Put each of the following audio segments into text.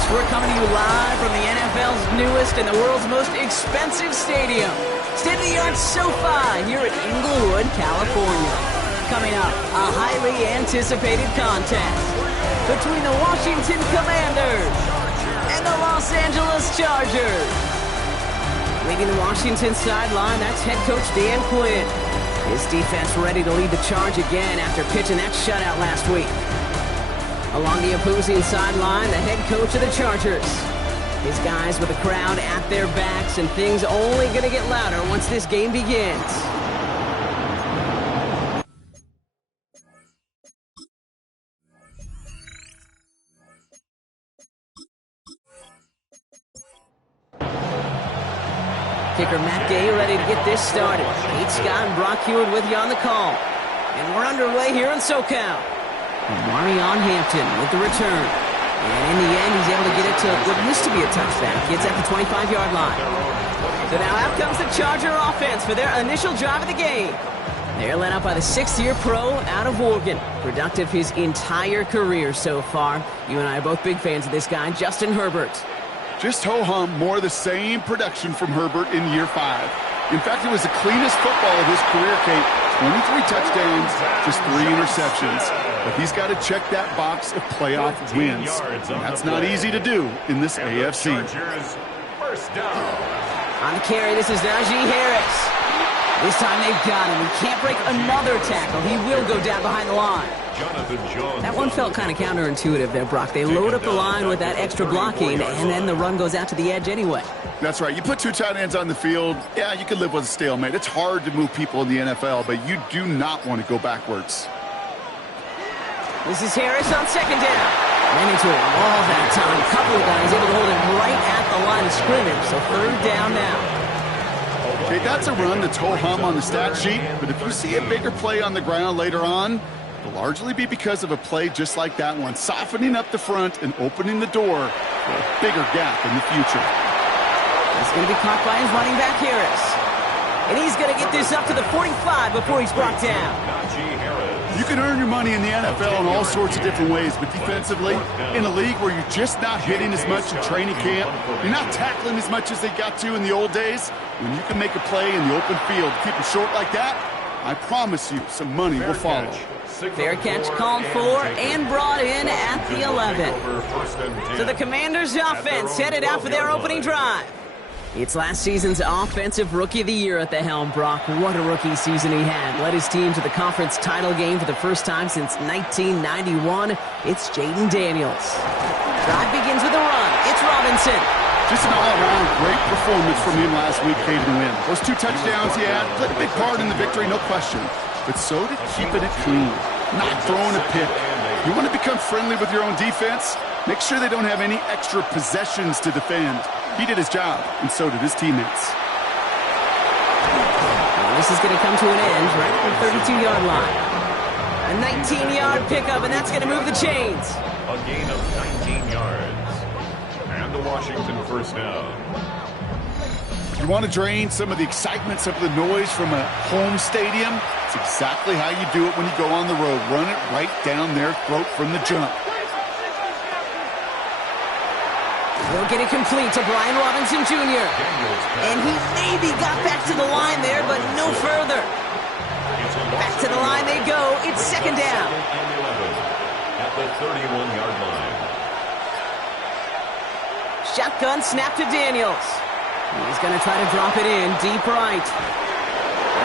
host. We're coming to you live from the NFL's newest and the world's most expensive stadium, state-of-the-art SoFi here in Inglewood, California. Coming up, a highly anticipated contest between the Washington Commanders and the Los Angeles Chargers. Leading the Washington sideline, that's head coach Dan Quinn. His defense ready to lead the charge again after pitching that shutout last week. Along the opposing sideline, the head coach of the Chargers. His guys with the crowd at their backs, and things only going to get louder once this game begins. Kicker Matt Gay ready to get this started. Pete Scott and Brock Hewitt with you on the call. And we're underway here in SoCal. Marion Hampton with the return. And in the end, he's able to get it to what used to be a touchback. Gets at the 25-yard line. So now out comes the Charger offense for their initial drive of the game. They're led up by the sixth-year pro out of Oregon. Productive his entire career so far. You and I are both big fans of this guy, Justin Herbert. Just ho-hum, more of the same production from Herbert in year 5. In fact, it was the cleanest football of his career, Kate. 23 touchdowns, just 3 interceptions. But he's got to check that box of playoff wins. That's not easy to do in this AFC. On the carry, this is Najee Harris. This time they've got him. He can't break another tackle. He will go down behind the line. That one felt kind of counterintuitive there, Brock. They load up the line with that extra blocking, and then the run goes out to the edge anyway. That's right. You put 2 tight ends on the field, yeah, you can live with a stalemate. It's hard to move people in the NFL, but you do not want to go backwards. This is Harris on second down. Ran into a wall that time. A couple of guys able to hold him right at the line of scrimmage, so third down now. Okay, that's a run that's ho-hum on the stat sheet, but if you see a bigger play on the ground later on, it'll largely be because of a play just like that one, softening up the front and opening the door for a bigger gap in the future. He's going to be caught by his running back, Harris. And he's going to get this up to the 45 before he's brought down. You can earn your money in the NFL in all sorts of different ways, but defensively, in a league where you're just not hitting as much in training camp, you're not tackling as much as they got to in the old days, when you can make a play in the open field, keep it short like that, I promise you some money will follow. Fair catch called for and brought in at the 11. So the Commanders' offense headed out for their opening drive. It's last season's Offensive Rookie of the Year at the helm, Brock. What a rookie season he had. Led his team to the conference title game for the first time since 1991. It's Jayden Daniels. Drive begins with a run. It's Robinson. Just an all-around great performance from him last week, Caden Wynn. Those 2 touchdowns he had played a big part in the victory, no question. But so did keeping it clean, not throwing a pick. You want to become friendly with your own defense? Make sure they don't have any extra possessions to defend. He did his job, and so did his teammates. Well, this is going to come to an end right at the 32-yard line. A 19-yard pickup, and that's going to move the chains. A gain of 19 yards. And the Washington first down. You want to drain some of the excitement, some of the noise from a home stadium? It's exactly how you do it when you go on the road. Run it right down their throat from the jump. We'll get it complete to Brian Robinson Jr. And he maybe got back to the line there, but no further. Back to the line they go. It's second down. At the 31-yard line. Shotgun snap to Daniels. He's going to try to drop it in deep right.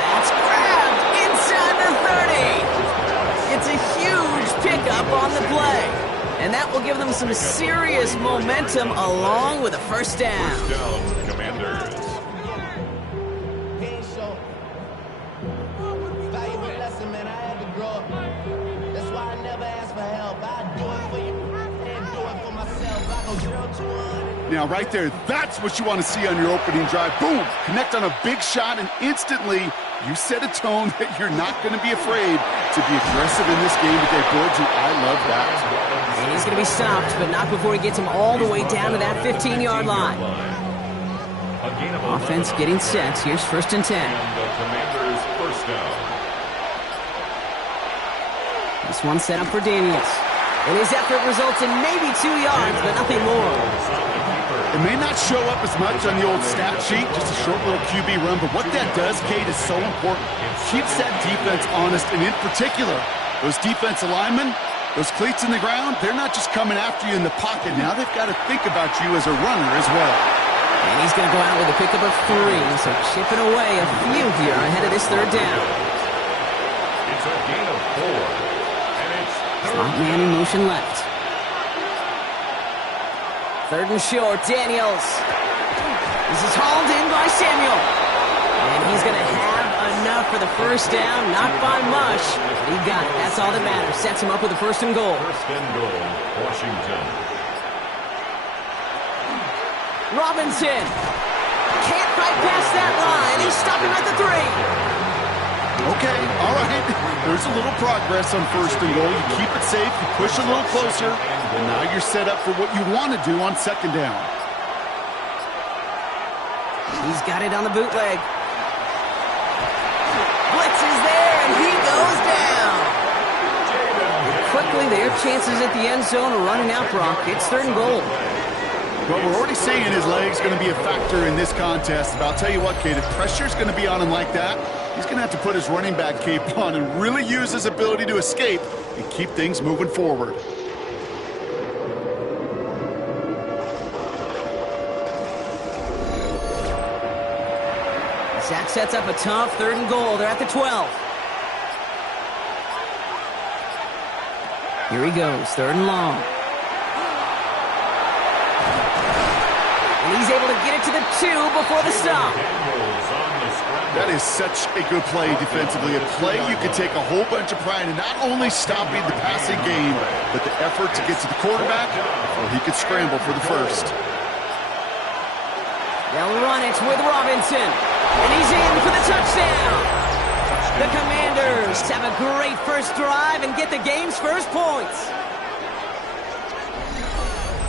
That's grabbed inside the 30. It's a huge pickup on the play. And that will give them some serious momentum along with a first down. First down, Commanders. Now, right there, that's what you want to see on your opening drive. Boom! Connect on a big shot, and instantly you set a tone that you're not going to be afraid to be aggressive in this game today. Boy, I love that. And he's going to be stopped, but not before he gets him all the way down to that 15-yard line. Offense getting set. Here's first and 10. The Commanders first down. This one set up for Daniels. And his effort results in maybe 2 yards, but nothing more. It may not show up as much on the old stat sheet, just a short little QB run, but what that does, Kate, is so important. It keeps that defense honest, and in particular, those defensive linemen, those cleats in the ground, they're not just coming after you in the pocket. Now they've got to think about you as a runner as well. And he's going to go out with a pickup of 3, so chipping away a few here ahead of this third down. It's a gain of 4, and it's Slot man in motion left. Third and short, Daniels. This is hauled in by Samuel. And he's going to have enough for the first down, not by much. But he got it. That's all that matters. Sets him up with a first and goal. first and goal, Washington. Robinson. Can't fight past that line. He's stopping at the 3. Okay, all right. There's a little progress on first and goal. You keep it safe, you push a little closer, and now you're set up for what you want to do on second down. He's got it on the bootleg. Blitz is there, and he goes down. And quickly, their chances at the end zone are running out, Brock. It's third and goal. Well, we're already seeing his leg's going to be a factor in this contest. But I'll tell you what, Kate, if pressure's going to be on him like that, he's going to have to put his running back cape on and really use his ability to escape and keep things moving forward. Zach sets up a tough third and goal. They're at the 12. Here he goes, third and long. And he's able to get it to the 2 before the stop. That is such a good play defensively. A play you can take a whole bunch of pride in not only stopping the passing game, but the effort to get to the quarterback so he could scramble for the first. They'll run it with Robinson. And he's in for the touchdown. The Commanders have a great first drive and get the game's first points.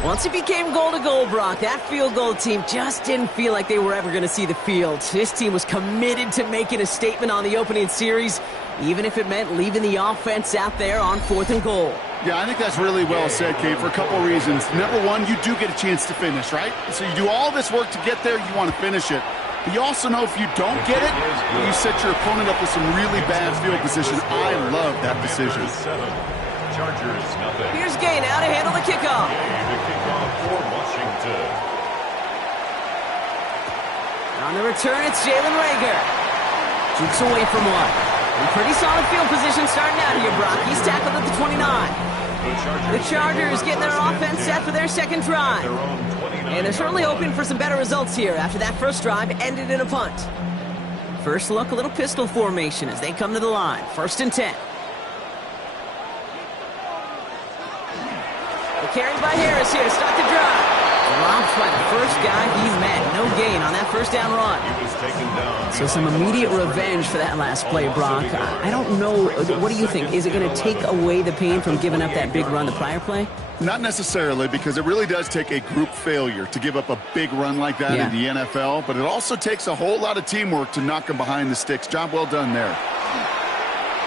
Once it became goal-to-goal, Brock, that field goal team just didn't feel like they were ever going to see the field. This team was committed to making a statement on the opening series, even if it meant leaving the offense out there on 4th and goal. Yeah, I think that's really well said, Kate, for a couple of reasons. Number one, you do get a chance to finish, right? So you do all this work to get there, you want to finish it. But you also know if you don't get it, you set your opponent up with some really bad field position. I love that decision. Chargers, nothing. Here's Gay now to handle the kickoff. The kickoff for Washington. On the return, it's Jalen Reagor. Jukes away from one. In pretty solid field position starting out here, Brock. He's tackled at the 29. The Chargers getting their offense set for their second drive. And they're certainly hoping for some better results here after that first drive ended in a punt. First look, a little pistol formation as they come to the line. 1st and 10. Carried by Harris here to start the drive. Dropped by the first guy he met. No gain on that first down run. So some immediate revenge for that last play, Brock. I don't know. What do you think? Is it going to take away the pain from giving up that big run the prior play? Not necessarily, because it really does take a group failure to give up a big run like that in the NFL. But it also takes a whole lot of teamwork to knock them behind the sticks. Job well done there.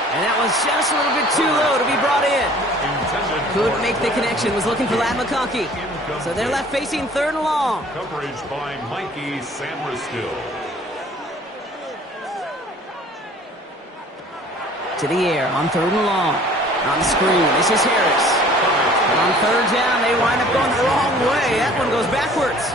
And that was just a little bit too low to be brought in. Couldn't make the connection. Was looking for Ladd McConkey. So they're left facing 3rd and long. Coverage by Mikey Sammerstill. To the air on 3rd and long. On the screen, this is Harris. On 3rd down, they wind up going the wrong way. That one goes backwards.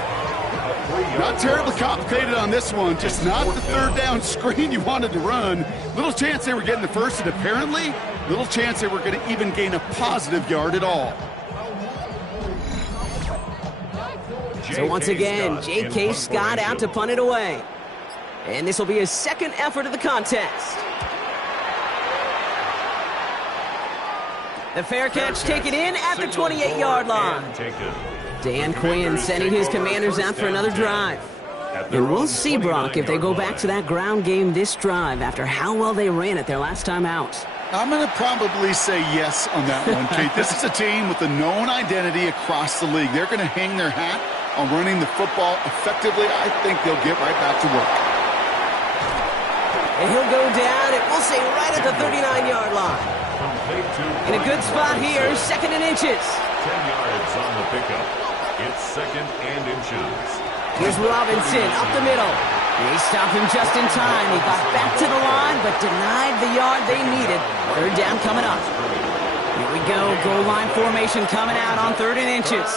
Not terribly complicated on this one. Just not the 3rd down screen you wanted to run. Little chance they were getting the first, and apparently little chance they were going to even gain a positive yard at all. So once again, J.K. Scott out to punt it away. And this will be his second effort of the contest. The fair catch taken in at the 28-yard line. Dan Quinn sending his Commanders out for another drive. And we'll see, Brock, if they go back to that ground game this drive after how well they ran it their last time out. I'm going to probably say yes on that one, Kate. This is a team with a known identity across the league. They're going to hang their hat on running the football effectively. I think they'll get right back to work. And he'll go down, and we'll say right at the 39-yard line. In a good spot here, 2nd and inches. 10 yards on the pickup. It's 2nd and inches. Here's Robinson up the middle. They stopped him just in time. He got back to the line, but denied the yard they needed. 3rd down coming up. Here we go. Goal line formation coming out on 3rd and inches.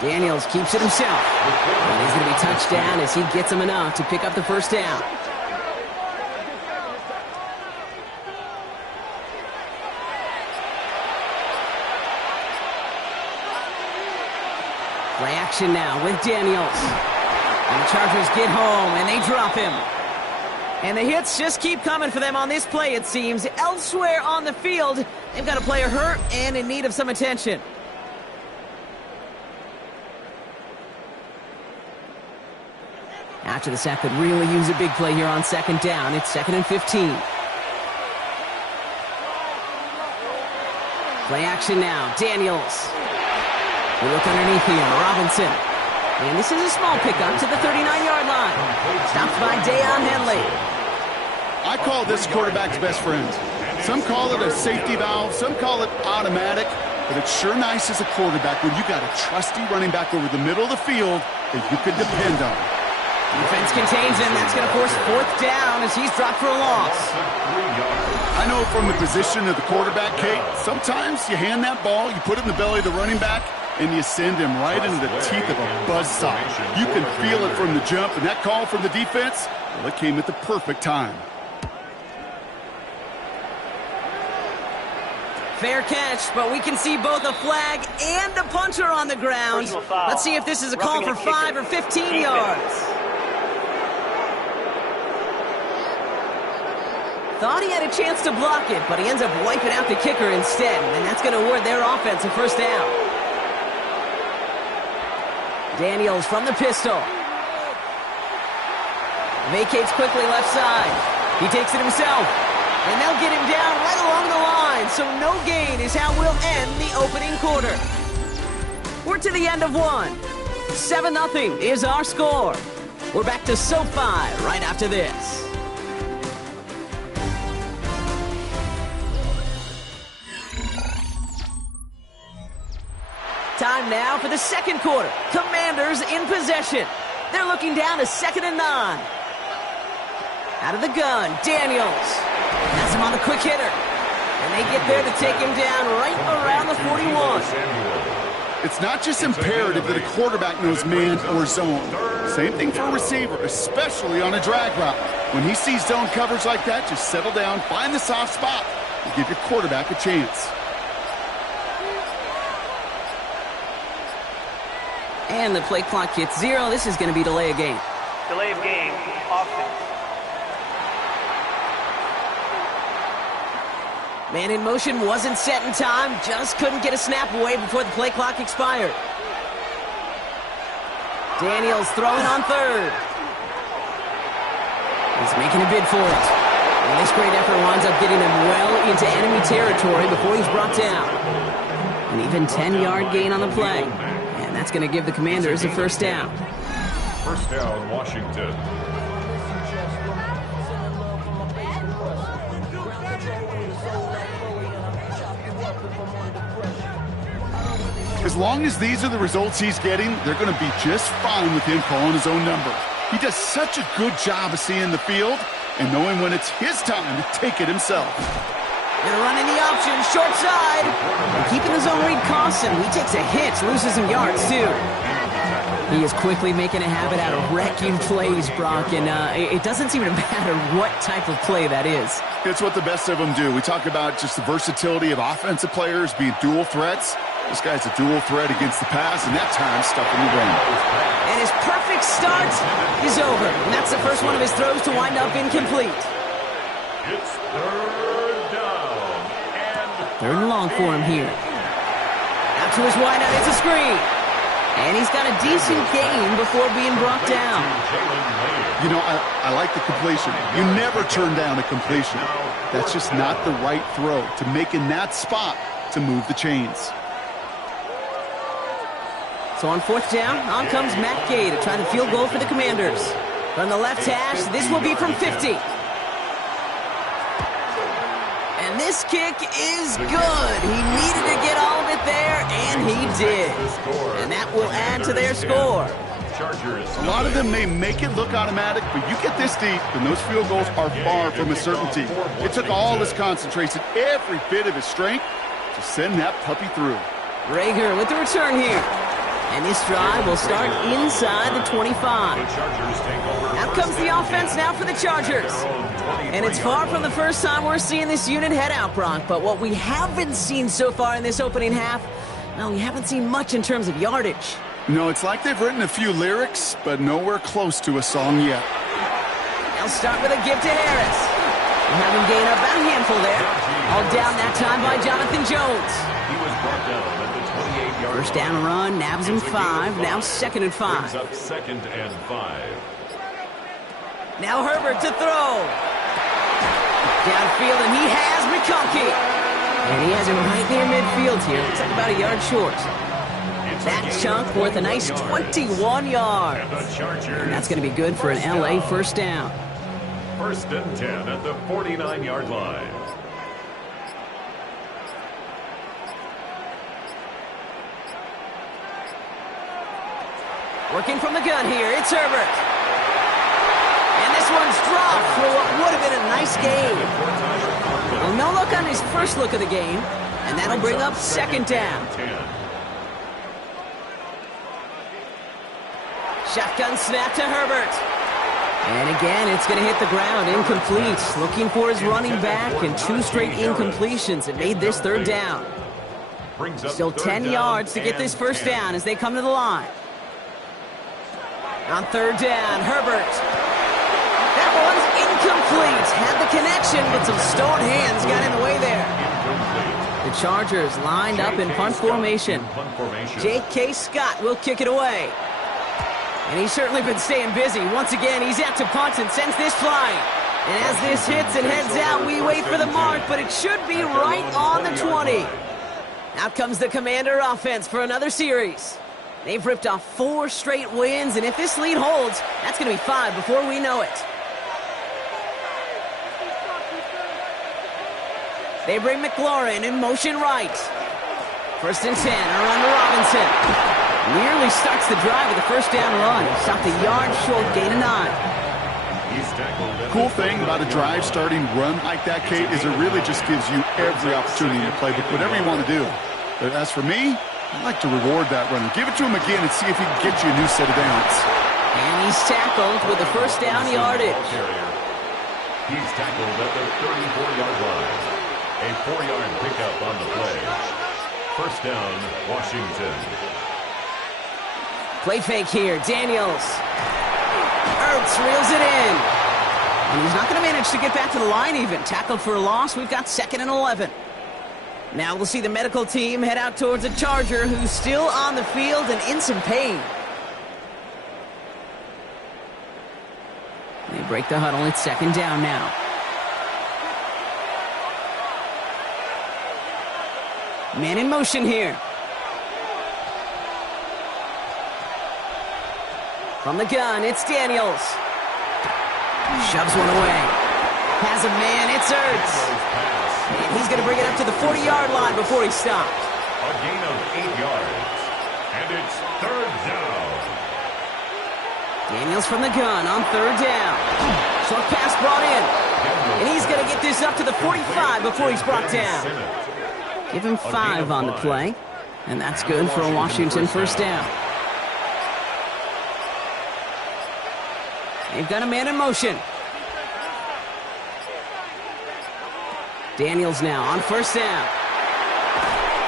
Daniels keeps it himself. And he's going to be touched down as he gets him enough to pick up the 1st down. Play action now with Daniels. And the Chargers get home, and they drop him. And the hits just keep coming for them on this play, it seems. Elsewhere on the field, they've got a player hurt and in need of some attention. After the sack could really use a big play here on 2nd down. It's 2nd and 15. Play action now. Daniels. We look underneath here. Robinson. And this is a small pickup to the 39-yard line. Stopped by Deion Henley. I call this quarterback's best friend. Some call it a safety valve. Some call it automatic. But it's sure nice as a quarterback when you got a trusty running back over the middle of the field that you can depend on. Defense contains him. That's going to force 4th down as he's dropped for a loss. I know from the position of the quarterback, Kate, sometimes you hand that ball, you put it in the belly of the running back, and you send him right into the teeth of a buzzsaw. You can feel it from the jump, and that call from the defense, well, it came at the perfect time. Fair catch, but we can see both a flag and a punter on the ground. Let's see if this is a call for 5 or 15 yards. Thought he had a chance to block it, but he ends up wiping out the kicker instead, and that's going to award their offense a 1st down. Daniels from the pistol. Vacates quickly left side. He takes it himself, and they'll get him down right along the line, so no gain is how we'll end the opening quarter. We're to the end of 1. 7-0 is our score. We're back to SoFi right after this. Time now for the 2nd quarter. Commanders in possession. They're looking down to 2nd and 9. Out of the gun, Daniels. Has him on the quick hitter. And they get there to take him down right around the 41. It's not just imperative that a quarterback knows man or zone. Same thing for a receiver, especially on a drag route. When he sees zone coverage like that, just settle down, find the soft spot, and give your quarterback a chance. And the play clock hits 0. This is going to be delay of game. Delay of game, offense. Man in motion wasn't set in time. Just couldn't get a snap away before the play clock expired. Daniels throwing on 3rd. He's making a bid for it. And this great effort winds up getting him well into enemy territory before he's brought down. An even 10-yard gain on the play. And that's going to give the Commanders a 1st down. 1st down, Washington. As long as these are the results he's getting, they're going to be just fine with him calling his own number. He does such a good job of seeing the field and knowing when it's his time to take it himself. They're running the option, short side. And keeping the zone read costs him. He takes a hit, loses some yards, too. He is quickly making a habit out of wrecking plays, Brock, and it doesn't seem to matter what type of play that is. It's what the best of them do. We talk about just the versatility of offensive players being dual threats. This guy's a dual threat against the pass, and that time stuck in the run. And his perfect start is over. And that's the first one of his throws to wind up incomplete. It's 3rd down. And 3rd and long for him here. Out to his wideout, it's a screen. And he's got a decent gain before being brought down. You know, I like the completion. You never turn down a completion. That's just not the right throw to make in that spot to move the chains. So on 4th down, on comes Matt Gay to try the field goal for the Commanders. From the left hash, this will be from 50. And And this kick is good. He needed to get all of it there, and he did. And that will add to their score. A lot of them may make it look automatic, but you get this deep, and those field goals are far from a certainty. It took all his concentration, every bit of his strength, to send that puppy through. Rager with the return here. And this drive will start inside the 25. Out comes the offense now for the Chargers. And it's far from the first time we're seeing this unit head out, Brock. But what we haven't seen so far in this opening half, well, we haven't seen much in terms of yardage. No, it's like they've written a few lyrics, but nowhere close to a song yet. They'll start with a give to Harris. We'll have him gain about a handful there. All down that time by Jonathan Jones. He was brought down at the 28-yard First down run, nabs him 5, now 2nd and 5. Brings up 2nd and 5. Now Herbert to throw. Downfield, and he has McConkey. And he has him right near midfield here. Looks like about a yard short. That chunk worth a nice 21 yards. And that's going to be good for an LA first down. 1st and 10 at the 49-yard line. Working from the gun here, it's Herbert. And this one's dropped for what would have been a nice gain. Well, no look on his first look of the game, and that'll bring up 2nd down. Shotgun snap to Herbert. And again, it's going to hit the ground, incomplete. Looking for his running back, and 2 straight incompletions. It made this 3rd down. Still 10 yards to get this first down as they come to the line. On 3rd down, Herbert. That one's incomplete. Had the connection, but some stone hands got in the way there. The Chargers lined up in punt formation. J.K. Scott will kick it away. And he's certainly been staying busy. Once again, he's out to punt and sends this flying. And as this hits and heads out, we wait for the mark, but it should be right on the 20. Out comes the Commander offense for another series. They've ripped off 4 straight wins, and if this lead holds, that's going to be 5 before we know it. They bring McLaurin in motion right. 1st and 10, a run to Robinson. Nearly starts the drive with a first down run. Stopped a yard short, gain of 9. Cool thing about a drive starting run like that, Kate, is it really just gives you every opportunity to play whatever you want to do. But as for me, I'd like to reward that runner. Give it to him again and see if he can get you a new set of downs. And he's tackled with a first down yardage. He's tackled at the 34-yard line. A 4-yard pickup on the play. First down, Washington. Play fake here, Daniels. Ertz reels it in. And he's not going to manage to get back to the line even. Tackled for a loss. We've got 2nd and 11. Now we'll see the medical team head out towards a Charger who's still on the field and in some pain. They break the huddle. It's 2nd down now. Man in motion here. From the gun, it's Daniels. Shoves one away. Has a man, it's Ertz. And he's going to bring it up to the 40-yard line before he stopped. A gain of 8 yards. And it's 3rd down. Daniels from the gun on 3rd down. Short pass brought in. And he's going to get this up to the 45 before he's brought down. Give him 5 on the play. And that's good for a Washington first down. They've got a man in motion. Daniels now on 1st down.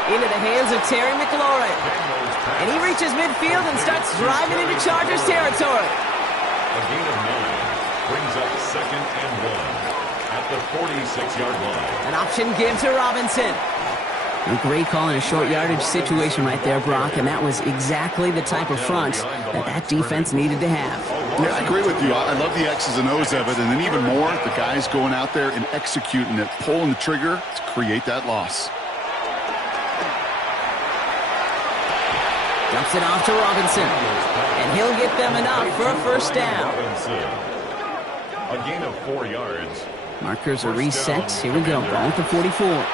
Into the hands of Terry McLaurin. And he reaches midfield and starts driving into Chargers territory. A gain of 9 brings up 2nd and 1 at the 46-yard line. An option give to Robinson. A great call in a short yardage situation right there, Brock, and that was exactly the type of front that defense needed to have. Yeah, I agree with you. I love the X's and O's of it, and then even more, the guys going out there and executing it, pulling the trigger to create that loss. Dumps it off to Robinson, and he'll get them enough for a first down. A gain of 4 yards Markers are reset. Here we go. Ball at the 44.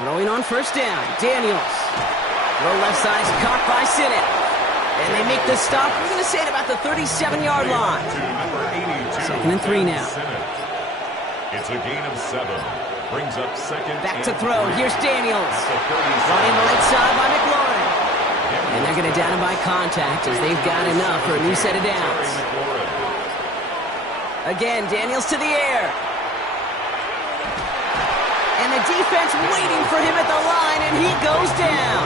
Throwing on first down. Daniels. Low left side is caught by Sinnott. And they make the stop. We're going to say it about the 37-yard line. 2nd and 3 now. It's a gain of 7. Brings up second. Back to throw. Here's Daniels. Running the right side by McLaurin. And they're going to down him by contact as they've got enough for a new set of downs. Again, Daniels to the air. And the defense waiting for him at the line, and he goes down.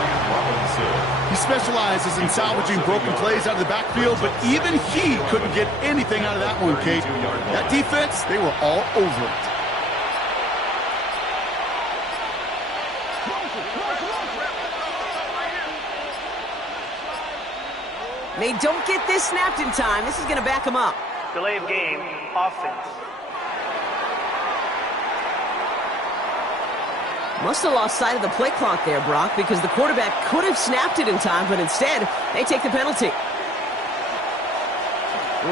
He specializes in salvaging broken plays out of the backfield, but even he couldn't get anything out of that one, Kate. That defense, they were all over it. They don't get this snapped in time. This is going to back them up. Delay of game, offense. Must have lost sight of the play clock there, Brock, because the quarterback could have snapped it in time, but instead, they take the penalty.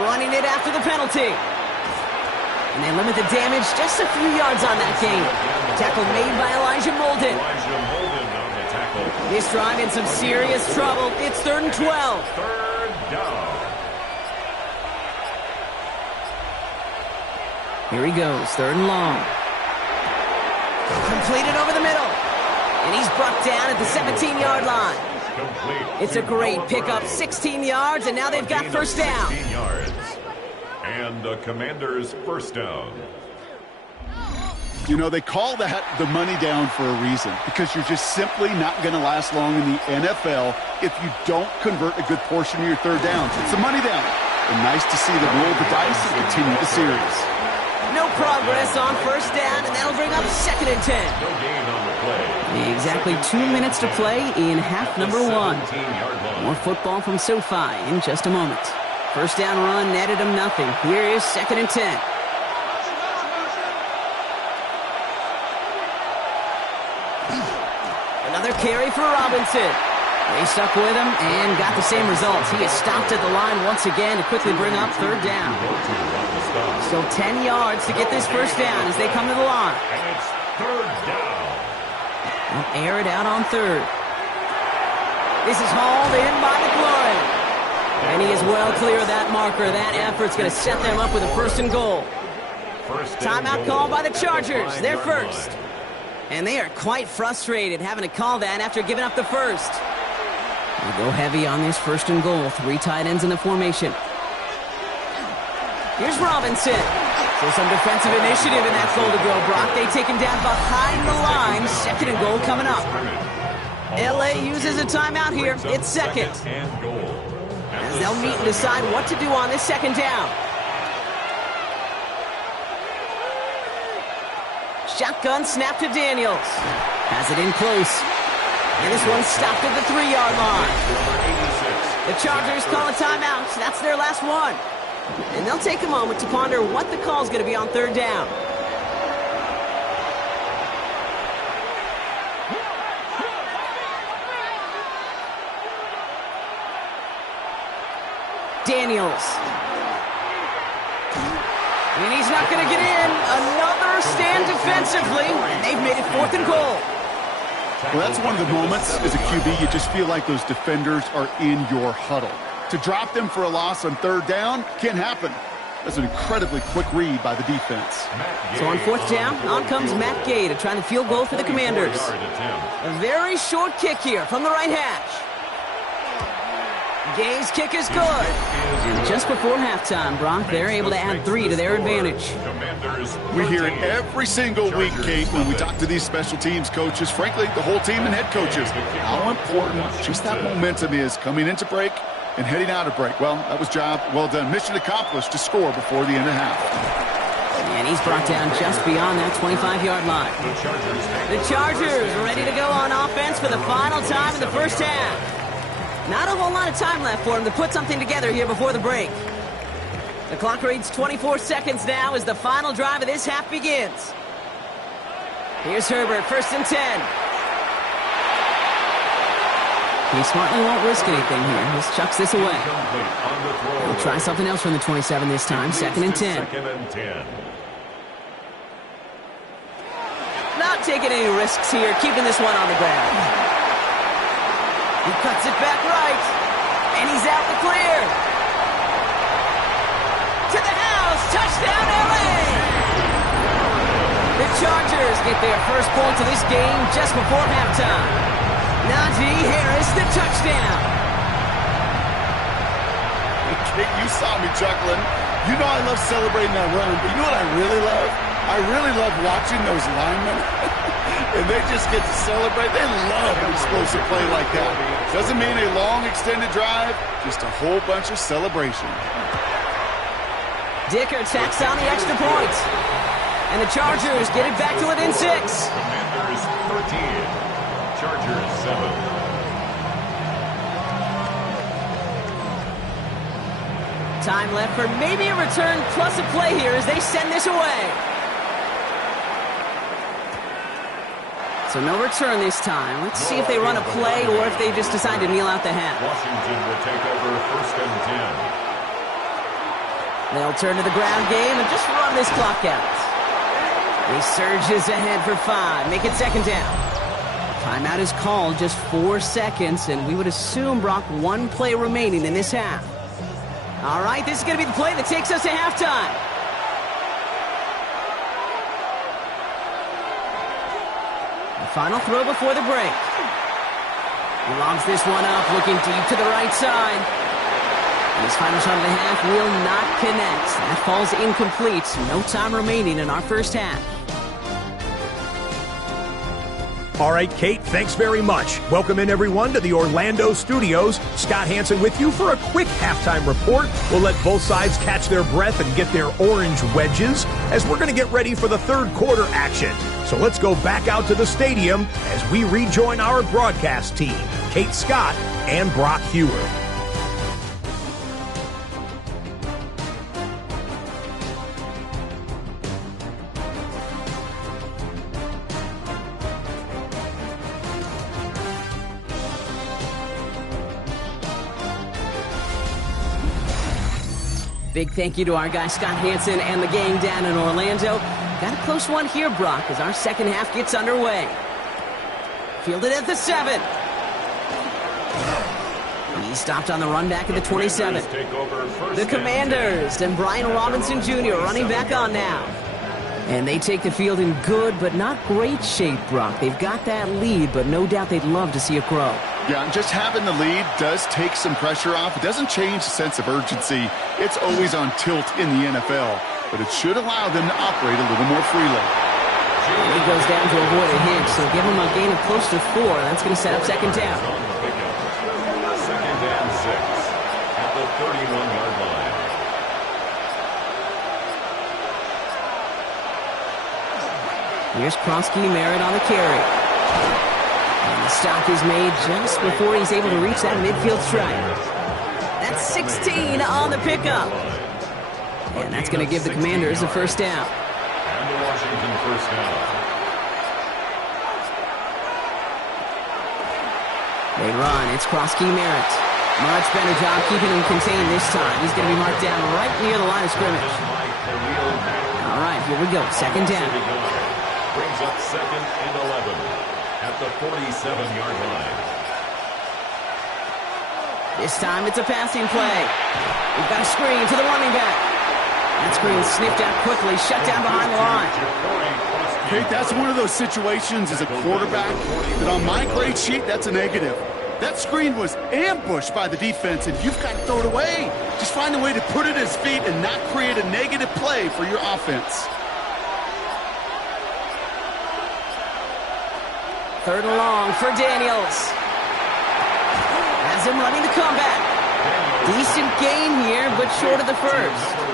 Running it after the penalty. And they limit the damage just a few yards on that game. Tackle made by Elijah Molden. This drive in some serious trouble. It's 3rd and 12. Third down. Here he goes, 3rd and long. Completed over the middle. And he's brought down at the 17-yard line. It's a great pickup, 16 yards, and now they've got first down. 16 yards. And the Commanders' first down. You know, they call that the money down for a reason, because you're just simply not going to last long in the NFL if you don't convert a good portion of your third downs. It's a money down. And nice to see them roll the dice and continue the series. No progress on first down, and that'll bring up 2nd and 10. No gain on the play. Exactly 2 minutes to play in half number 1. More football from SoFi in just a moment. First down run netted them nothing. Here is 2nd and 10. Another carry for Robinson. They stuck with him and got the same results. He is stopped at the line once again to quickly bring up third down. Still 10 yards to get this first down as they come to the line. And it's third down. They'll air it out on third. This is hauled in by McLaurin. And he is well clear of that marker. That effort's going to set them up with a 1st and goal. Timeout called by the Chargers. They're first. And they are quite frustrated having to call that after giving up the first. They go heavy on this 1st and goal. 3 tight ends in the formation. Here's Robinson. So some defensive initiative in that goal to go, Brock. They take him down behind the line. 2nd and goal coming up. LA uses a timeout here. It's 2nd. As they'll meet and decide what to do on this 2nd down. Shotgun snap to Daniels. Has it in close. And this one stopped at the 3-yard line. The Chargers call a timeout. That's their last one. And they'll take a moment to ponder what the call is going to be on third down. Daniels. And he's not going to get in. Another stand defensively. They've made it 4th and goal. Well, that's one of the moments as a QB you just feel like those defenders are in your huddle. To drop them for a loss on third down can't happen. That's an incredibly quick read by the defense. So on 4th down, on comes Matt Gay to try the field goal for the Commanders. A very short kick here from the right hash. Gay's kick is good. And just before halftime, Brock, they're able to add 3 to their advantage. We hear it every single week, Kate, when we talk to these special teams coaches, frankly, the whole team and head coaches, how important just that momentum is coming into break and heading out of break. Well, that was job well done. Mission accomplished to score before the end of half. And he's brought down just beyond that 25-yard line. The Chargers ready to go on offense for the final time in the first half. Not a whole lot of time left for him to put something together here before the break. The clock reads 24 seconds now as the final drive of this half begins. Here's Herbert, 1st and 10. He smartly won't risk anything here. Just chucks this away. He'll try something else from the 27 this time. 2nd and 10. Not taking any risks here, keeping this one on the ground. He cuts it back right, and he's out the clear. To the house, touchdown LA! The Chargers get their first points of this game just before halftime. Najee Harris, the touchdown. Hey, you saw me chuckling. You know I love celebrating that run, but you know what I really love? I really love watching those linemen. And they just get to celebrate. They love an explosive play like that. Doesn't mean a long extended drive, just a whole bunch of celebration. Dicker tacks on the extra point. And the Chargers get it back to within 6. Commanders 13. Chargers 7. Time left for maybe a return plus a play here as they send this away. So no return this time. Let's see if they run a play or if they just decide to kneel out the half. Washington will take over 1st and 10. They'll turn to the ground game and just run this clock out. He surges ahead for 5. Make it 2nd down. Timeout is called, just 4 seconds, and we would assume, Brock, 1 play remaining in this half. All right, this is going to be the play that takes us to halftime. The final throw before the break. He lobs this one up, looking deep to the right side. And his final shot of the half will not connect. That falls incomplete. No time remaining in our first half. All right, Kate, thanks very much. Welcome in, everyone, to the Orlando studios. Scott Hansen with you for a quick halftime report. We'll let both sides catch their breath and get their orange wedges as we're going to get ready for the 3rd quarter action. So let's go back out to the stadium as we rejoin our broadcast team, Kate Scott and Brock Hewer. Big thank you to our guy Scott Hansen and the gang down in Orlando. Got a close one here, Brock, as our second half gets underway. Fielded at the 7. He stopped on the run back at the 27. The Commanders and Brian Robinson Jr. running back on now. And they take the field in good but not great shape, Brock. They've got that lead, but no doubt they'd love to see it grow. Yeah, and just having the lead does take some pressure off. It doesn't change the sense of urgency. It's always on tilt in the NFL, but it should allow them to operate a little more freely. He goes down to avoid a hit, so give him a gain of close to 4. That's going to set up 2nd down. 2nd and 6 at the 31-yard line. Here's Krosky Merritt on the carry. And the stop is made just before he's able to reach that midfield stripe. That's 16 on the pickup. And that's going to give the Commanders a 1st down. And the Washington 1st down. They run. It's Krosky Merritt. Much better job keeping him contained this time. He's going to be marked down right near the line of scrimmage. All right, here we go. 2nd down. Brings up 2nd and 11 at the 47-yard line. This time it's a passing play. We've got a screen to the running back. That screen sniffed out quickly, shut down behind the line. Kate, that's one of those situations as a quarterback that on my grade sheet, that's a negative. That screen was ambushed by the defense, and you've got to throw it away. Just find a way to put it at his feet and not create a negative play for your offense. 3rd and long for Daniels. Has him running the comeback. Decent gain here, but short of the 1st.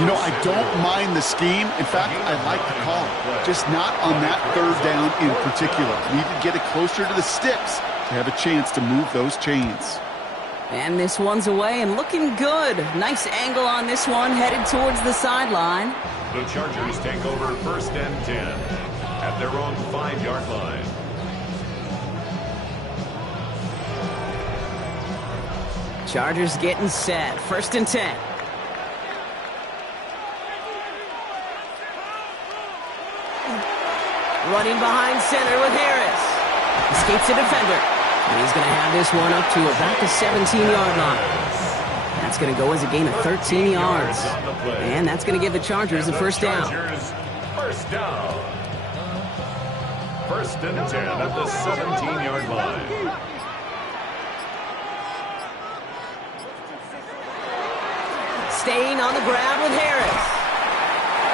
You know, I don't mind the scheme. In fact, I like the call. Just not on that 3rd down in particular. Need to get it closer to the sticks to have a chance to move those chains. And this one's away and looking good. Nice angle on this one, headed towards the sideline. The Chargers take over 1st and 10 at their own 5-yard line. Chargers getting set. 1st and 10. Running behind center with Harris. Escapes the defender. And he's going to have this one up to about the 17-yard line. That's going to go as a gain of 13 yards. And that's going to give the Chargers a first down. First down. 1st and 10 at the 17-yard line. Staying on the ground with Harris.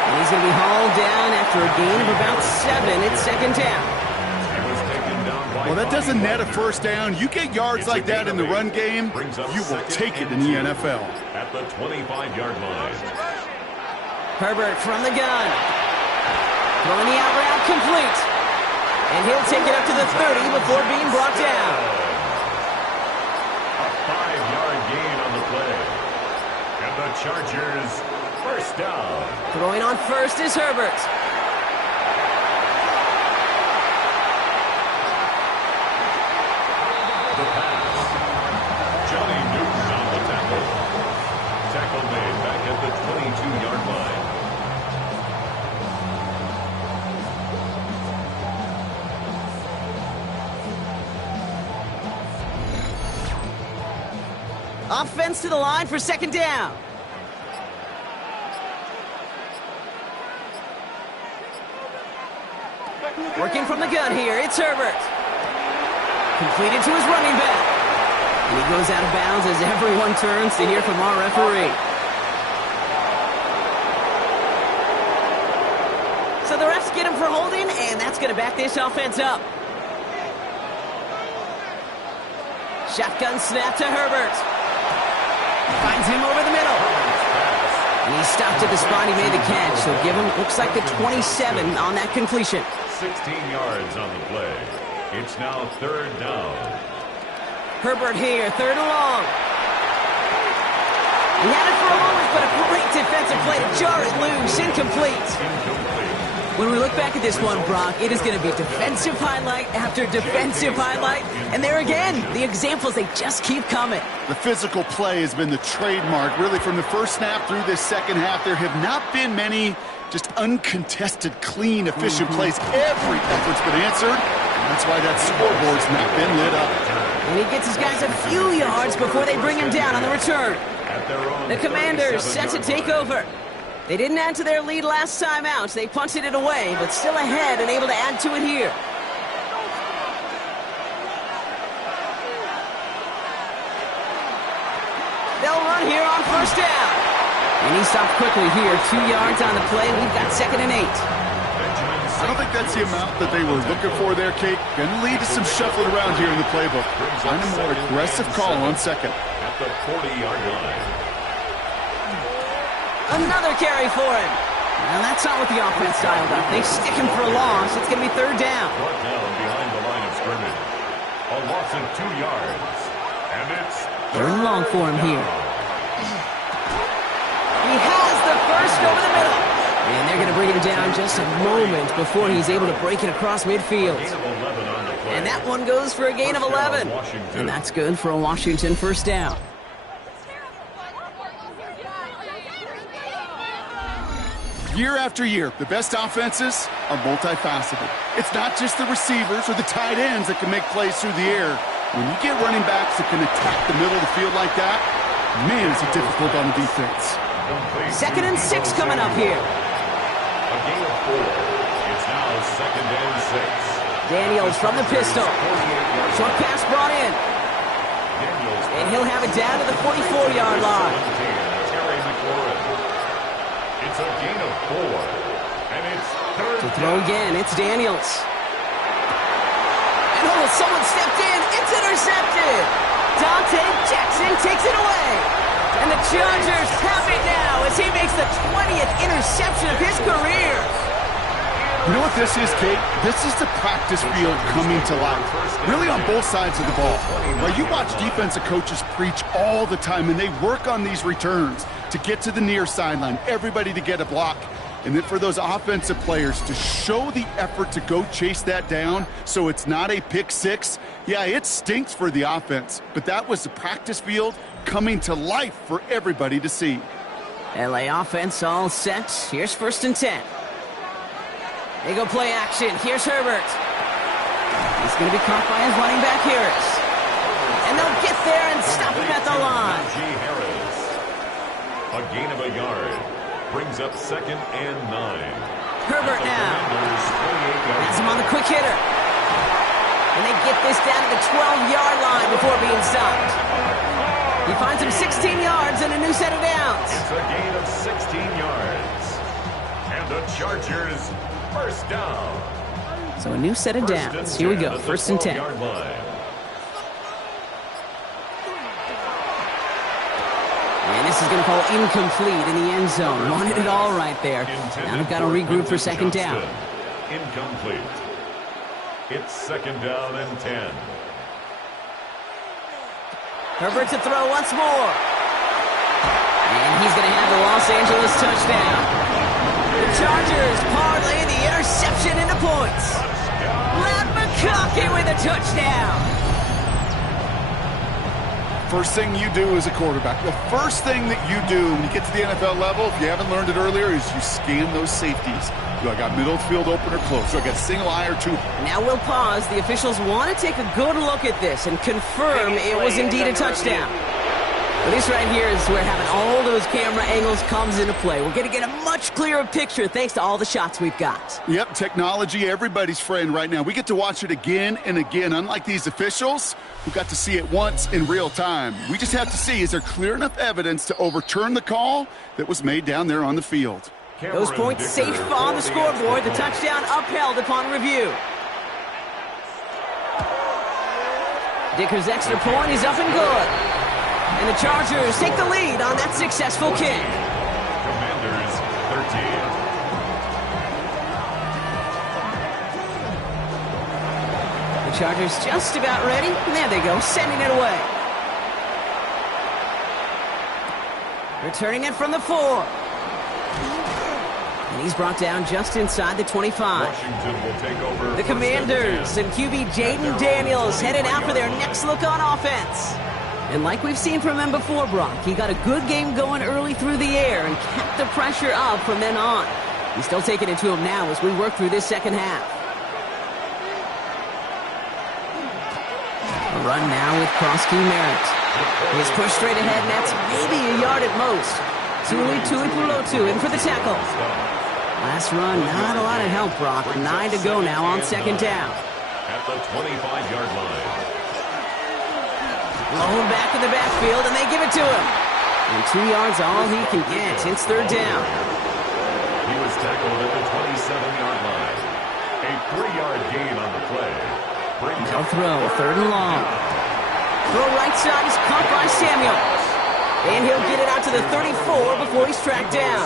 And he's going to be hauled down after a gain of about 7. It's 2nd down. Well, that doesn't net a first down. You get yards like that in the run game, you will take it in the NFL. At the 25-yard line. Herbert from the gun. Throwing the out route complete. And he'll take it up to the 30 before being brought down. A 5-yard gain on the play. And the Chargers, first down. Throwing on first is Herbert. The pass. Johnny Newton on the tackle. Tackle made back at the 22-yard line. Offense to the line for 2nd down. Working from the gun here, it's Herbert. Completed to his running back. And he goes out of bounds as everyone turns to hear from our referee. So the refs get him for holding, and that's going to back this offense up. Shotgun snap to Herbert. Finds him over the middle. And he stopped at the spot he made the catch, so give him, looks like the 27 on that completion. 16 yards on the play. It's now 3rd down. Herbert here, 3rd and long. He had it for a moment, but a great defensive play to jar it loose. Incomplete. When we look back at this one, Brock, it is going to be defensive highlight after defensive highlight. And there again, the examples, they just keep coming. The physical play has been the trademark. Really, from the first snap through this second half, there have not been many just uncontested, clean, efficient plays. Every effort's been answered. That's why that scoreboard's not been lit up. And he gets his guys a few yards before they bring him down on the return. The Commanders set to take over. They didn't add to their lead last time out. They punted it away, but still ahead and able to add to it here. They'll run here on 1st down. And he stopped quickly here. 2 yards on the play. We've got 2nd and 8. I don't think that's the amount that they were looking for there, Kate. Going to lead to some shuffling around here in the playbook. Find a more aggressive call on 2nd. At the 40-yard line. Another carry for him. Now that's not what the offense dialed up. They stick him for a loss. It's going to be 3rd down. Brought down behind the line of scrimmage. A loss of 2 yards. And it's 3rd and long for him here. He has the first over the middle. And they're going to bring him down just a moment before he's able to break it across midfield. And that one goes for a gain of 11. And that's good for a Washington first down. Year after year, the best offenses are multifaceted. It's not just the receivers or the tight ends that can make plays through the air. When you get running backs that can attack the middle of the field like that, man, is it difficult on the defense. 2nd and 6 coming up here. A gain of 4. It's now 2nd and 6. Daniels from the pistol. Short pass brought in. And he'll have it down to the 44-yard line. Terry McLaurin. It's a gain of 4. And it's 3rd To throw again, it's Daniels. And oh, someone stepped in. It's intercepted. Dante Jackson takes it away. And the Chargers have it now as he makes the 20th interception of his career. You know what this is, Kate? This is the practice field coming to life. Really on both sides of the ball. Well, you watch defensive coaches preach all the time, and they work on these returns to get to the near sideline, everybody to get a block. And then for those offensive players to show the effort to go chase that down so it's not a pick six, yeah, it stinks for the offense, but that was the practice field coming to life for everybody to see. LA offense all set. Here's 1st and 10. They go play action. Here's Herbert. He's going to be caught by his running back, Harris. And they'll get there and stop him at the line. Harris. A gain of a yard. Brings up 2nd and 9. Herbert now. Has him on the quick hitter. And they get this down to the 12-yard line before being stopped. He finds him 16 yards and a new set of downs. It's a gain of 16 yards. And the Chargers first down. So a new set of downs. Here we go, 1st and 10. And this is going to fall incomplete in the end zone. Wanted it all right there. Now they've got to regroup for 2nd down. Incomplete. It's 2nd down and 10. Herbert to throw once more. And he's going to have the Los Angeles touchdown. The Chargers parlay the interception into points. Ladd McConkey with a touchdown. First thing you do as a quarterback, the first thing that you do when you get to the NFL level, if you haven't learned it earlier, is you scan those safeties. Do I got middle field open or close? Do I got single eye or two? Now we'll pause. The officials want to take a good look at this and confirm it was indeed a touchdown. Well, this right here is where having all those camera angles comes into play. We're going to get a much clearer picture thanks to all the shots we've got. Yep, technology, everybody's friend right now. We get to watch it again and again. Unlike these officials, who got to see it once in real time. We just have to see, is there clear enough evidence to overturn the call that was made down there on the field? Those points safe on the scoreboard. The touchdown upheld upon review. Dicker's extra point is up and good. And the Chargers take the lead on that successful kick. Commanders 13. The Chargers just about ready. There they go, sending it away. Returning it from the 4. And he's brought down just inside the 25. Washington will take over. The Commanders and QB Jaden Daniels headed out for their next look on offense. And like we've seen from him before, Brock, he got a good game going early through the air and kept the pressure up from then on. He's still taking it to him now as we work through this second half. A run now with Krosky Merritt. He's pushed straight ahead, and that's maybe a yard at most. Tuipulotu in for the tackle. Last run, not a lot of help, Brock. 9 to go now on 2nd down. At the 25-yard line. Blown back in the backfield, and they give it to him. And 2 yards all he can get. It's 3rd down. He was tackled at the 27-yard line. A 3-yard gain on the play. No throw, 3rd and long. Throw right side is caught by Samuel. And he'll get it out to the 34 before he's tracked down.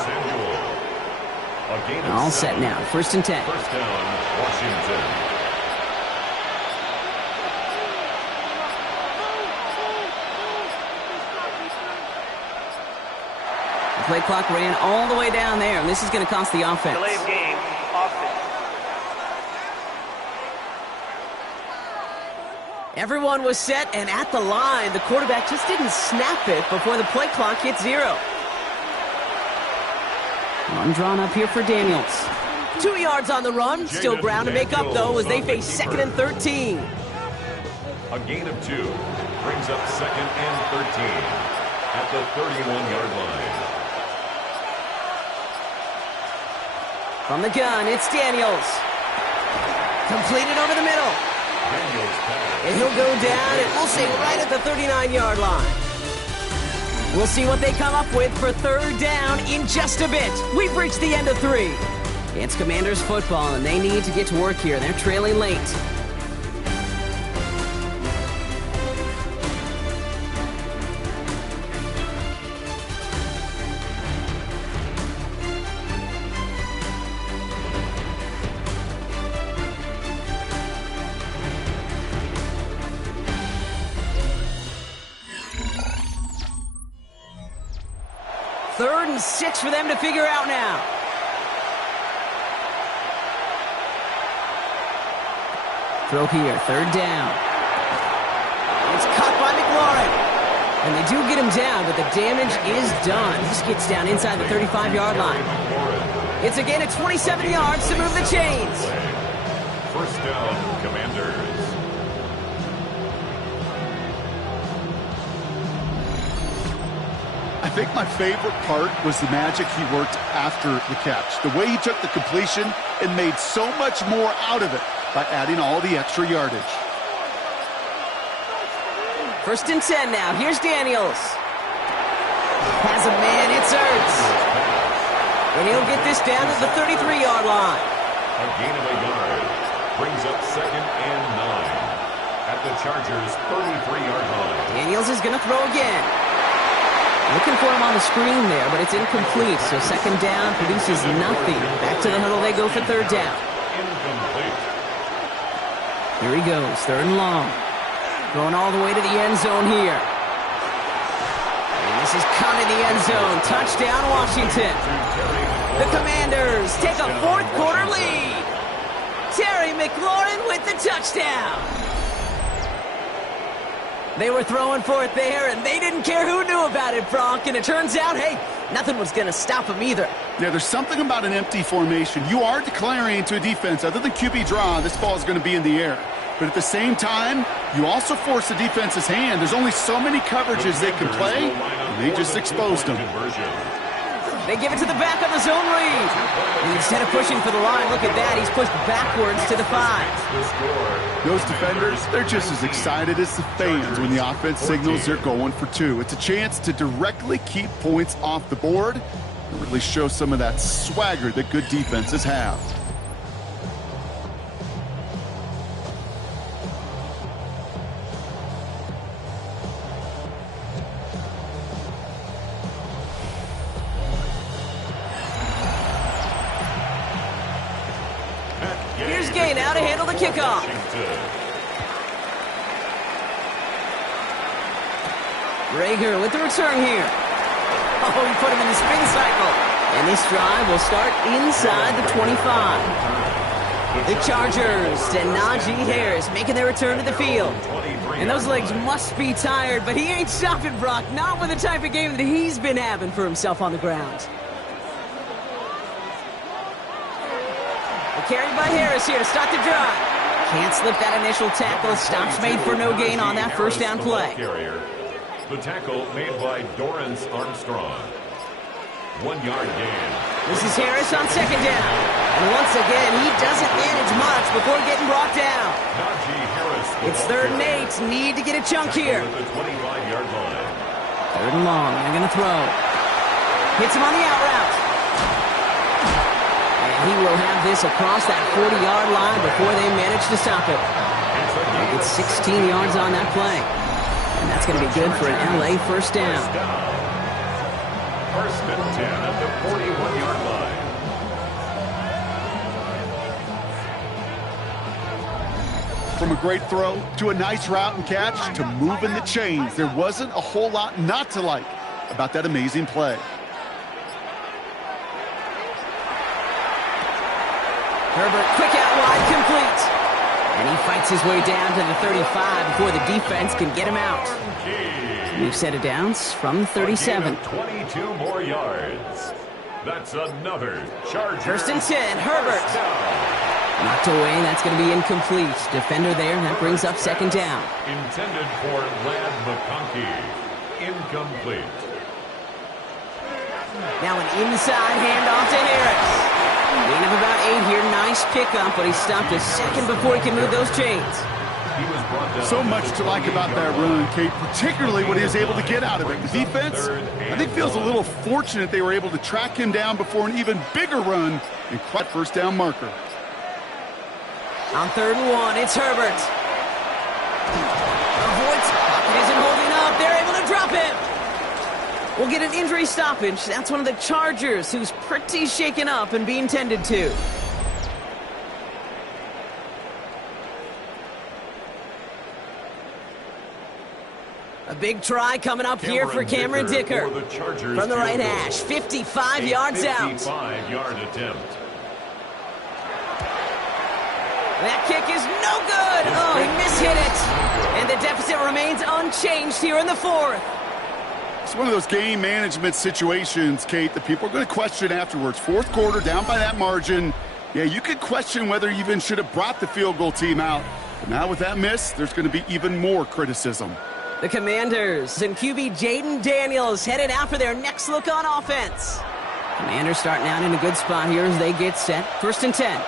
All set now, 1st and 10. First down, Washington. The play clock ran all the way down there, and this is going to cost the offense. Delay of game, offense. Everyone was set and at the line. The quarterback just didn't snap it before the play clock hit 0. Run drawn up here for Daniels. 2 yards on the run. Still ground to make up, though, as they face 2nd and 13. A gain of 2 brings up 2nd and 13 at the 31-yard line. From the gun, it's Daniels. Completed over the middle. And he'll go down, and we'll say right at the 39-yard line. We'll see what they come up with for 3rd down in just a bit. We've reached the end of 3. It's Commanders football, and they need to get to work here. They're trailing late. Third and 6 for them to figure out now. Throw here, third down. It's caught by McLaurin. And they do get him down, but the damage is done. This gets down inside the 35-yard line. It's a gain of 27 yards to move the chains. First down, Commanders. I think my favorite part was the magic he worked after the catch. The way he took the completion and made so much more out of it by adding all the extra yardage. First and 10 now. Here's Daniels. Has a man. It's Ertz. And he'll get this down to the 33-yard line. A gain of a yard. Brings up second and 9. At the Chargers' 33-yard line. Daniels is going to throw again. Looking for him on the screen there, but it's incomplete. So second down produces nothing. Back to the huddle they go for third down. Incomplete. Here he goes, third and long. Going all the way to the end zone here. And this is caught in the end zone. Touchdown, Washington. The Commanders take a fourth quarter lead. Terry McLaurin with the touchdown. They were throwing for it there, and they didn't care who knew about it, Bronk. And it turns out, hey, nothing was going to stop them either. Yeah, there's something about an empty formation. You are declaring to a defense, other than QB draw, this ball is going to be in the air. But at the same time, you also force the defense's hand. There's only so many coverages they can play, and they just exposed them. They give it to the back on the zone read. And instead of pushing for the line, look at that. He's pushed backwards to the 5. Those defenders, they're just as excited as the fans when the offense signals they're going for 2. It's a chance to directly keep points off the board and really show some of that swagger that good defenses have. Here's Gay now to handle the kickoff. Rager with the return here. Oh, he put him in the spin cycle. And this drive will start inside the 25. The Chargers and Najee Harris making their return to the field. And those legs must be tired, but he ain't stopping, Brock. Not with the type of game that he's been having for himself on the ground. Carried by Harris here to start the drive. Can't slip that initial tackle. Stops made for no gain on that first down play. The tackle made by Dorrance Armstrong. 1-yard gain. This is Harris on second down. And once again, he doesn't manage much before getting brought down. Najee Harris. It's third and 8. Need to get a chunk here. The 25-yard line. Third and long. They're going to throw. Hits him on the out route. He will have this across that 40-yard line before they manage to stop it. It's 16 yards on that play. And that's going to be good for an LA first down. First and 10 at the 41-yard line. From a great throw to a nice route and catch to moving the chains, there wasn't a whole lot not to like about that amazing play. Herbert, quick out wide, complete. And he fights his way down to the 35 before the defense can get him out. New set of downs from 37. 22 more yards. That's another Charger. First and 10, Herbert. Knocked away, that's going to be incomplete. Defender there, and that brings up second down. Intended for Ladd McConkey. Incomplete. Now an inside handoff to Harris. Gain of about 8 here. Nice pickup, but he stopped a second before he can move those chains. So much to like about that run, Kate, particularly what he was able to get out of it. The defense, I think, feels a little fortunate they were able to track him down before an even bigger run and quite first down marker. On third and 1, it's Herbert. Avoids, pocket isn't holding up. They're able to drop it. We'll get an injury stoppage. That's one of the Chargers who's pretty shaken up and being tended to. A big try coming up here for Cameron Dicker. From the right hash, 55 yards out. 55-yard attempt. That kick is no good. Oh, he mishit it. And the deficit remains unchanged here in the fourth. It's one of those game management situations, Kate, that people are going to question afterwards. Fourth quarter, down by that margin. Yeah, you could question whether you even should have brought the field goal team out. But now with that miss, there's going to be even more criticism. The Commanders and QB Jaden Daniels headed out for their next look on offense. Commanders starting out in a good spot here as they get set. 1st and 10.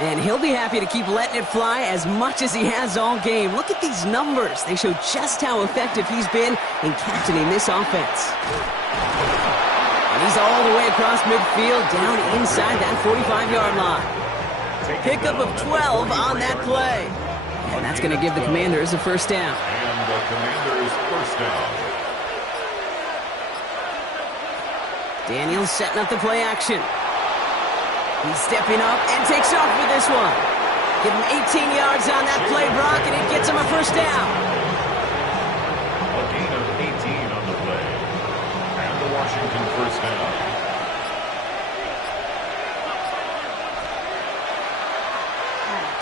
And he'll be happy to keep letting it fly as much as he has all game. Look at these numbers. They show just how effective he's been in captaining this offense. And he's all the way across midfield, down inside that 45-yard line. Pickup of 12 on that play. And that's going to give the Commanders a first down. And the Commanders first down. Daniels setting up the play action. He's stepping up and takes off with this one. Give him 18 yards on that play, Brock, and it gets him a first down. A gain of 18 on the play. And the Washington first down.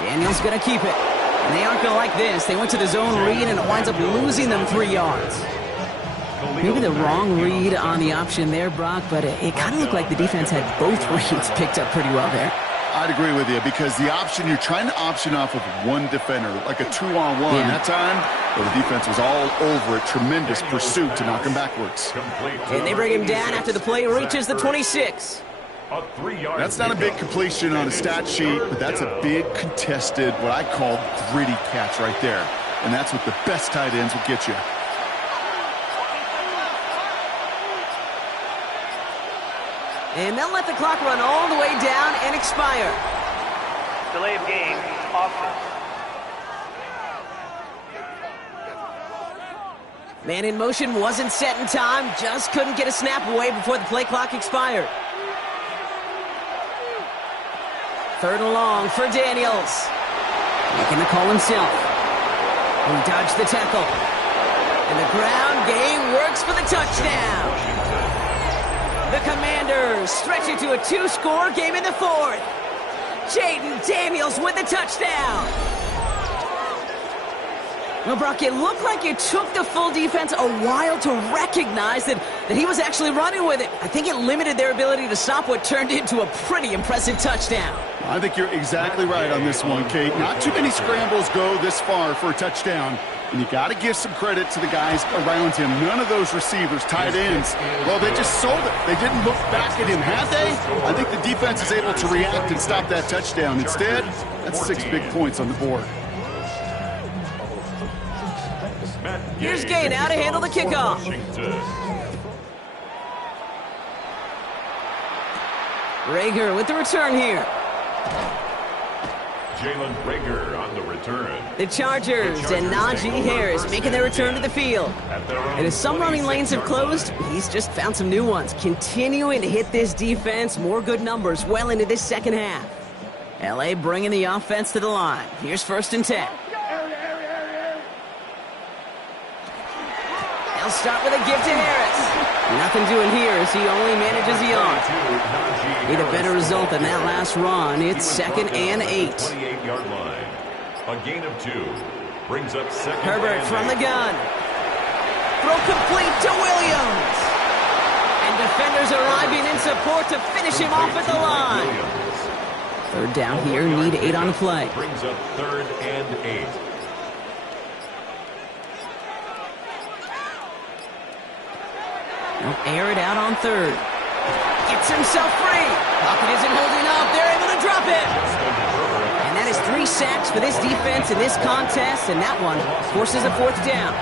Daniels going to keep it. And they aren't going to like this. They went to the zone read, and it winds up losing them 3 yards. Maybe the wrong read on the option there, Brock, but it kind of looked like the defense had both reads picked up pretty well there. I'd agree with you because the option, you're trying to option off of one defender, like a 2-on-1. Yeah. That time, well, the defense was all over it. Tremendous pursuit to knock him backwards. And they bring him down after the play reaches the 26. A 3-yard. That's not a big completion on a stat sheet, but that's a big contested, what I call gritty catch right there. And that's what the best tight ends will get you. And they'll let the clock run all the way down and expire. Delay of game, offense. Man in motion wasn't set in time, just couldn't get a snap away before the play clock expired. 3rd and long for Daniels. Making the call himself. He dodged the tackle. And the ground game works for the touchdown. The Commanders stretch it to a 2-score game in the 4th. Jaden Daniels with the touchdown. Well, Brock, it looked like it took the full defense a while to recognize that he was actually running with it. I think it limited their ability to stop what turned into a pretty impressive touchdown. I think you're exactly right on this one, Kate. Not too many scrambles go this far for a touchdown. And you got to give some credit to the guys around him. None of those receivers, tight ends, well, they just sold it. They didn't look back at him, had they? I think the defense is able to react and stop that touchdown. Instead, that's 6 big points on the board. Here's Gay now to handle the kickoff. Rager with the return here. Jalen Rager on the return. The Chargers and Najee Harris making their return to the field. And as some running lanes have closed, he's just found some new ones. Continuing to hit this defense, more good numbers well into this second half. LA bringing the offense to the line. Here's 1st and 10. They'll start with a give to Harris. Nothing doing here as he only manages the arm. Need a better result than that last run. It's 2nd and 8. 28-yard line. A gain of 2. Brings up 2nd. Herbert from the gun. Throw complete to Williams. And defenders arriving in support to finish him off at the line. 3rd down here, need 8 on the play. Brings up 3rd and 8. They'll air it out on 3rd. Gets himself free. Pocket isn't holding up. They're able to drop it. And that is 3 sacks for this defense in this contest, and that one forces a 4th down.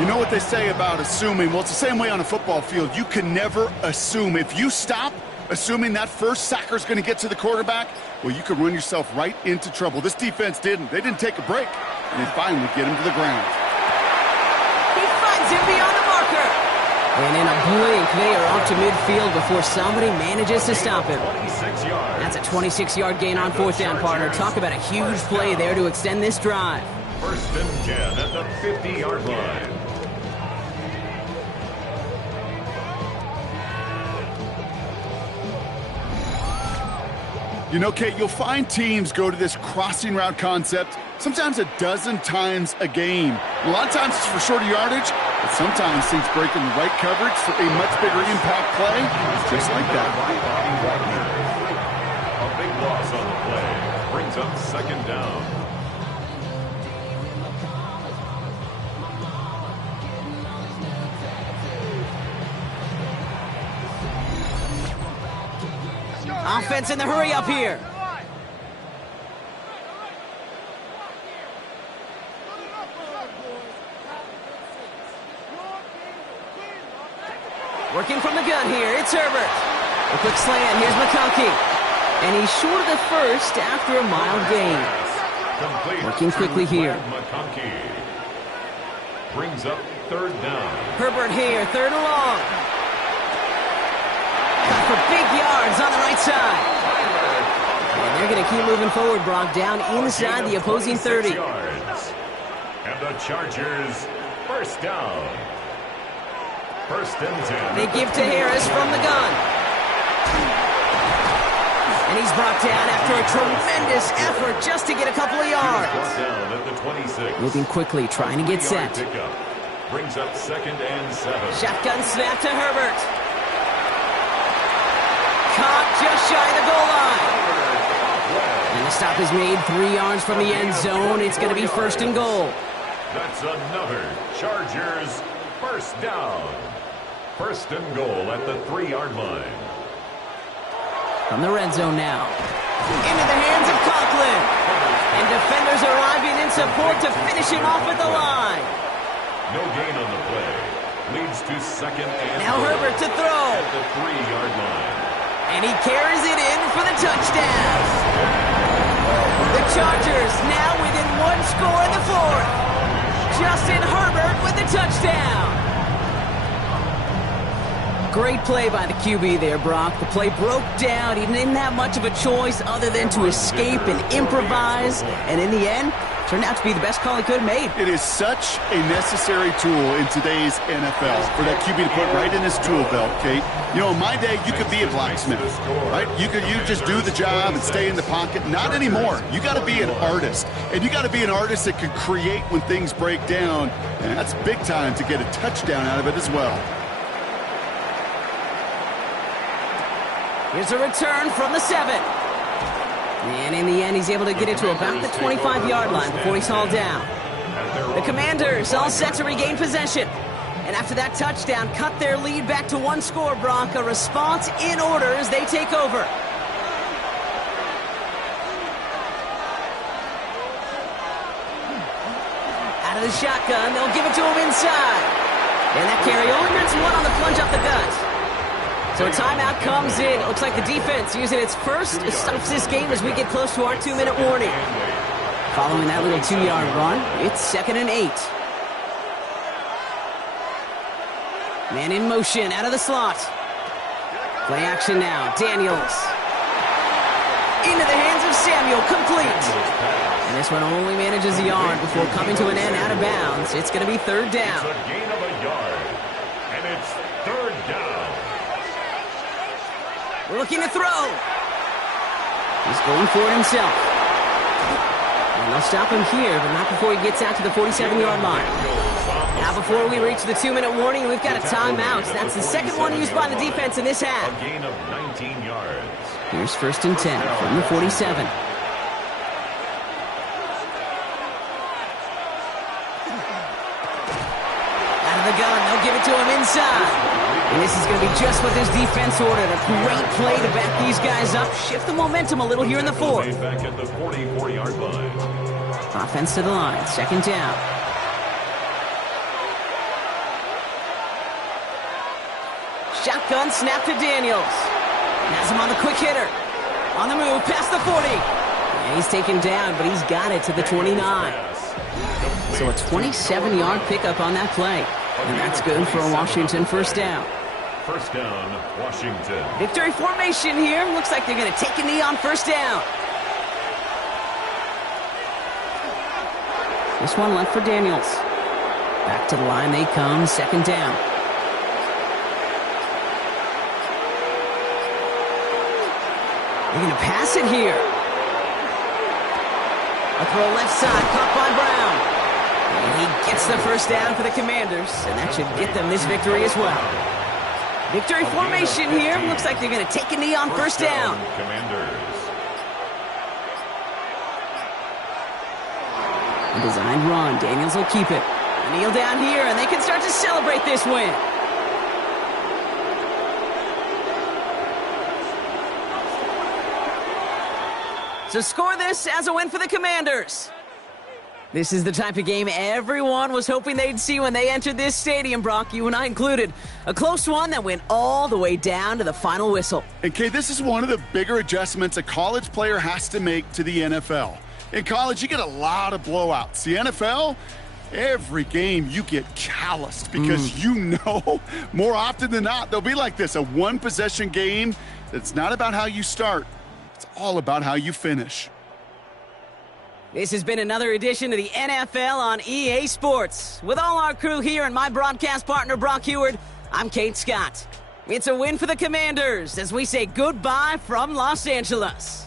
You know what they say about assuming? Well, it's the same way on a football field. You can never assume. If you stop assuming that first sacker's going to get to the quarterback, well, you could run yourself right into trouble. This defense didn't. They didn't take a break, and they finally get him to the ground. He finds him beyond the marker. And in a blink, they are off to midfield before somebody manages to stop him. 26 yards. That's a 26-yard gain on 4th down, partner. Talk about a huge play there to extend this drive. 1st and 10 at the 50-yard line. You know, Kate, you'll find teams go to this crossing route concept sometimes a dozen times a game. A lot of times it's for shorter yardage, but sometimes things break in the right coverage for a much bigger impact play, just like that. A big loss on the play brings up second down. Offense in the hurry up here. Working from the gun here, it's Herbert. A quick slant, here's McConkey. And he's short of the first after a mild gain. Working quickly here. McConkey brings up third down. Herbert here, third and long. Got for big yards on the right side. And they're going to keep moving forward, Brock, down inside the opposing 30. And the Chargers, first down. First and 10. They give to Harris from the gun. And he's brought down after a tremendous effort just to get a couple of yards. Down at the 26. Moving quickly, trying to get set. Pickup. Brings up second and 7. Shotgun snap to Herbert. Caught just shy of the goal line. And the stop is made 3 yards from the end zone. It's going to be first and goal. That's another Chargers first down. First and goal at the 3-yard line. From the red zone now. Into the hands of Conklin. And defenders arriving in support to finish him off at the line. No gain on the play. Leads to second and now goal Herbert to throw. at the 3-yard line. And he carries it in for the touchdown. The Chargers now within 1 score in the fourth. Justin Herbert with the touchdown. Great play by the QB there, Brock. The play broke down. He didn't have much of a choice other than to escape and improvise. And in the end, turned out to be the best call he could have made. It is such a necessary tool in today's NFL for that QB to put right in his tool belt, Kate. You know, in my day, you could be a blacksmith, right? You just do the job and stay in the pocket. Not anymore. You got to be an artist. And you got to be an artist that can create when things break down. And that's big time to get a touchdown out of it as well. Here's a return from the 7. And in the end, he's able to get it to about the 25-yard line before he's hauled down. The Commanders all set to regain possession. And after that touchdown, cut their lead back to 1 score, Brock. A response in order as they take over. Out of the shotgun, they'll give it to him inside. And that carry only gets 1 on the plunge up the gut. So a timeout comes in. It looks like the defense using its first stops this game as we get close to our 2-minute warning. Following that little 2-yard run, it's second and 8. Man in motion out of the slot. Play action now. Daniels. Into the hands of Samuel. Complete. And this one only manages a yard before coming to an end out of bounds. It's going to be third down. It's a gain of a yard. And it's third down. Looking to throw. He's going for it himself. And they'll stop him here, but not before he gets out to the 47-yard line. Now before we reach the 2-minute warning, we've got a timeout. That's the second one used by the defense in this half. A gain of 19 yards. Here's first and 10 from the 47. Out of the gun, they'll give it to him inside. And this is going to be just what this defense ordered. A great play to back these guys up. Shift the momentum a little here in the fourth. Back at the 44-yard line. Offense to the line. Second down. Shotgun snap to Daniels. Has him on the quick hitter. On the move, past the 40. And he's taken down, but he's got it to the 29. So a 27-yard pickup on that play. And that's good for a Washington first down. First down, Washington. Victory formation here. Looks like they're going to take a knee on first down. This one left for Daniels. Back to the line they come, second down. They're going to pass it here. A throw left side, caught by Brown. And he gets the first down for the Commanders, and that should get them this victory as well. Victory formation here. Looks like they're going to take a knee on first down. Commanders. A design run. Daniels will keep it. Kneel down here, and they can start to celebrate this win. So score this as a win for the Commanders. This is the type of game everyone was hoping they'd see when they entered this stadium, Brock, you and I included. A close one that went all the way down to the final whistle. And Kay, this is one of the bigger adjustments a college player has to make to the NFL. In college, you get a lot of blowouts. The NFL, every game you get calloused because you know more often than not they'll be like this, a one-possession game that's not about how you start. It's all about how you finish. This has been another edition of the NFL on EA Sports. With all our crew here and my broadcast partner, Brock Huard, I'm Kate Scott. It's a win for the Commanders as we say goodbye from Los Angeles.